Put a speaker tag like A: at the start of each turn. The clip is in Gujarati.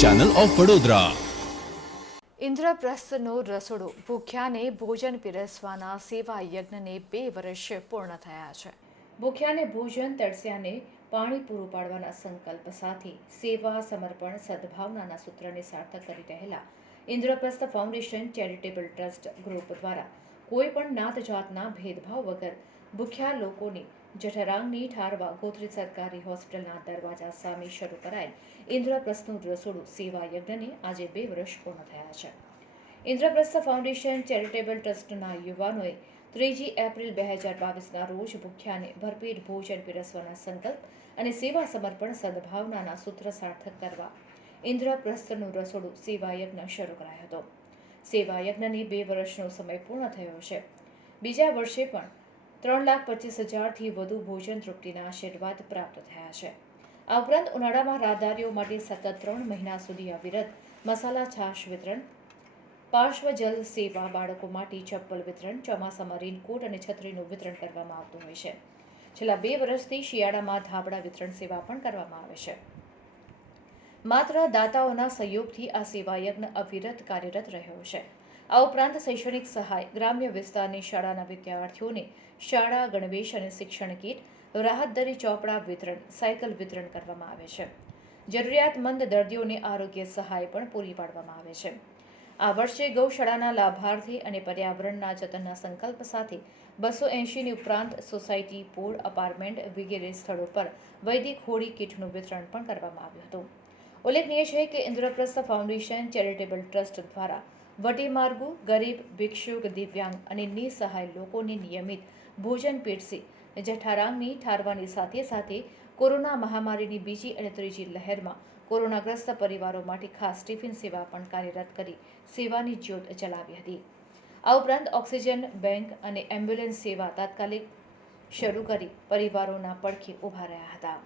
A: ચેનલ ઓફ વડોદરા ઇન્દ્રપ્રસ્થનો રસોડો ભૂખ્યાને ભોજન પીરસવાના સેવા યજ્ઞને બે વર્ષ પૂર્ણ થયા છે.
B: ભૂખ્યાને ભોજન તરસ્યાને પાણી પૂરું પાડવાના સંકલ્પ સાથે સેવા, સમર્પણ, સદભાવનાના સૂત્રને સાર્થક કરી રહેલા Indraprastha foundation charitable trust group દ્વારા કોઈ પણ નાત જાતના ભેદભાવ વગર ભૂખ્યા લોકોની જઠરાંગની ઠારવા ગોત્રી સરકારી હોસ્પિટલના દરવાજા સામે શરૂ કરાયેલ ઇન્દ્રપ્રસ્થનું રસોડું સેવા યજ્ઞને આજે બે વર્ષ પૂર્ણ થયા છે. ઇન્દ્રપ્રસ્થ ફાઉન્ડેશન ચેરિટેબલ ટ્રસ્ટના યુવાનોએ ત્રીજી એપ્રિલ બે હજાર બાવીસના રોજ ભૂખ્યાને ભરપેટ ભોજન પીરસવાના સંકલ્પ અને સેવા સમર્પણ સદભાવનાના સૂત્ર સાર્થક કરવા ઇન્દ્રપ્રસ્થનું રસોડું સેવા યજ્ઞ શરૂ કરાયો હતો. સેવા યજ્ઞની બે વર્ષનો સમય પૂર્ણ થયો છે. બીજા વર્ષે પણ ત્રણ લાખ પચીસ હજારથી વધુ ભોજન તૃપ્તિના આશીર્વાદ પ્રાપ્ત થયા છે. આ ઉપરાંત ઉનાળામાં રાહદારીઓ માટે સતત ત્રણ મહિના સુધી અવિરત મસાલા છાશ વિતરણ, પાર્શ્વ જલ સેવા બાળકો માટે ચપ્પલ વિતરણ, ચોમાસામાં રેનકોટ અને છત્રીનું વિતરણ કરવામાં આવતું હોય છે. છેલ્લા બે વર્ષથી શિયાળામાં ધાબળા વિતરણ સેવા પણ કરવામાં આવે છે. માત્ર દાતાઓના સહયોગથી આ સેવા યજ્ઞ અવિરત કાર્યરત રહ્યો છે. આ ઉપરાંત શૈક્ષણિક સહાય, ગ્રામ્ય વિસ્તારની શાળાના વિદ્યાર્થીઓને શાળા, ગણવેશ અને શિક્ષણ કીટ, રાહત દરે ચોપડા વિતરણ, સાયકલ વિતરણ કરવામાં આવે છે. જરૂરિયાતમંદ દર્દીઓને આરોગ્ય સહાય પણ પૂરી પાડવામાં આવે છે. આ વર્ષે ગૌશાળાના લાભાર્થી અને પર્યાવરણના જતનના સંકલ્પ સાથે બસો એંશીની ઉપરાંત સોસાયટી પૂળ અપાર્ટમેન્ટ વગેરે સ્થળો પર વૈદિક હોળી કીટનું વિતરણ પણ કરવામાં આવ્યું હતું. ઉલ્લેખનીય છે કે ઇન્દ્રપ્રસ્થ ફાઉન્ડેશન ચેરિટેબલ ટ્રસ્ટ દ્વારા વટી માર્ગુ ગરીબ, ભિક્ષુક, દિવ્યાંગ અને નિસહાય લોકોને નિયમિત ભોજન પીરસી જઠારાંગની ઠારવાની સાથે સાથે કોરોના મહામારીની બીજી અને ત્રીજી લહેરમાં કોરોનાગ્રસ્ત પરિવારો માટે ખાસ ટિફિન સેવા પણ કાર્યરત કરી સેવાની જ્યોત ચલાવી હતી. આ ઉપરાંત ઓક્સિજન બેંક અને એમ્બ્યુલન્સ સેવા તાત્કાલિક શરૂ કરી પરિવારોના પડખે ઊભા રહ્યા હતા.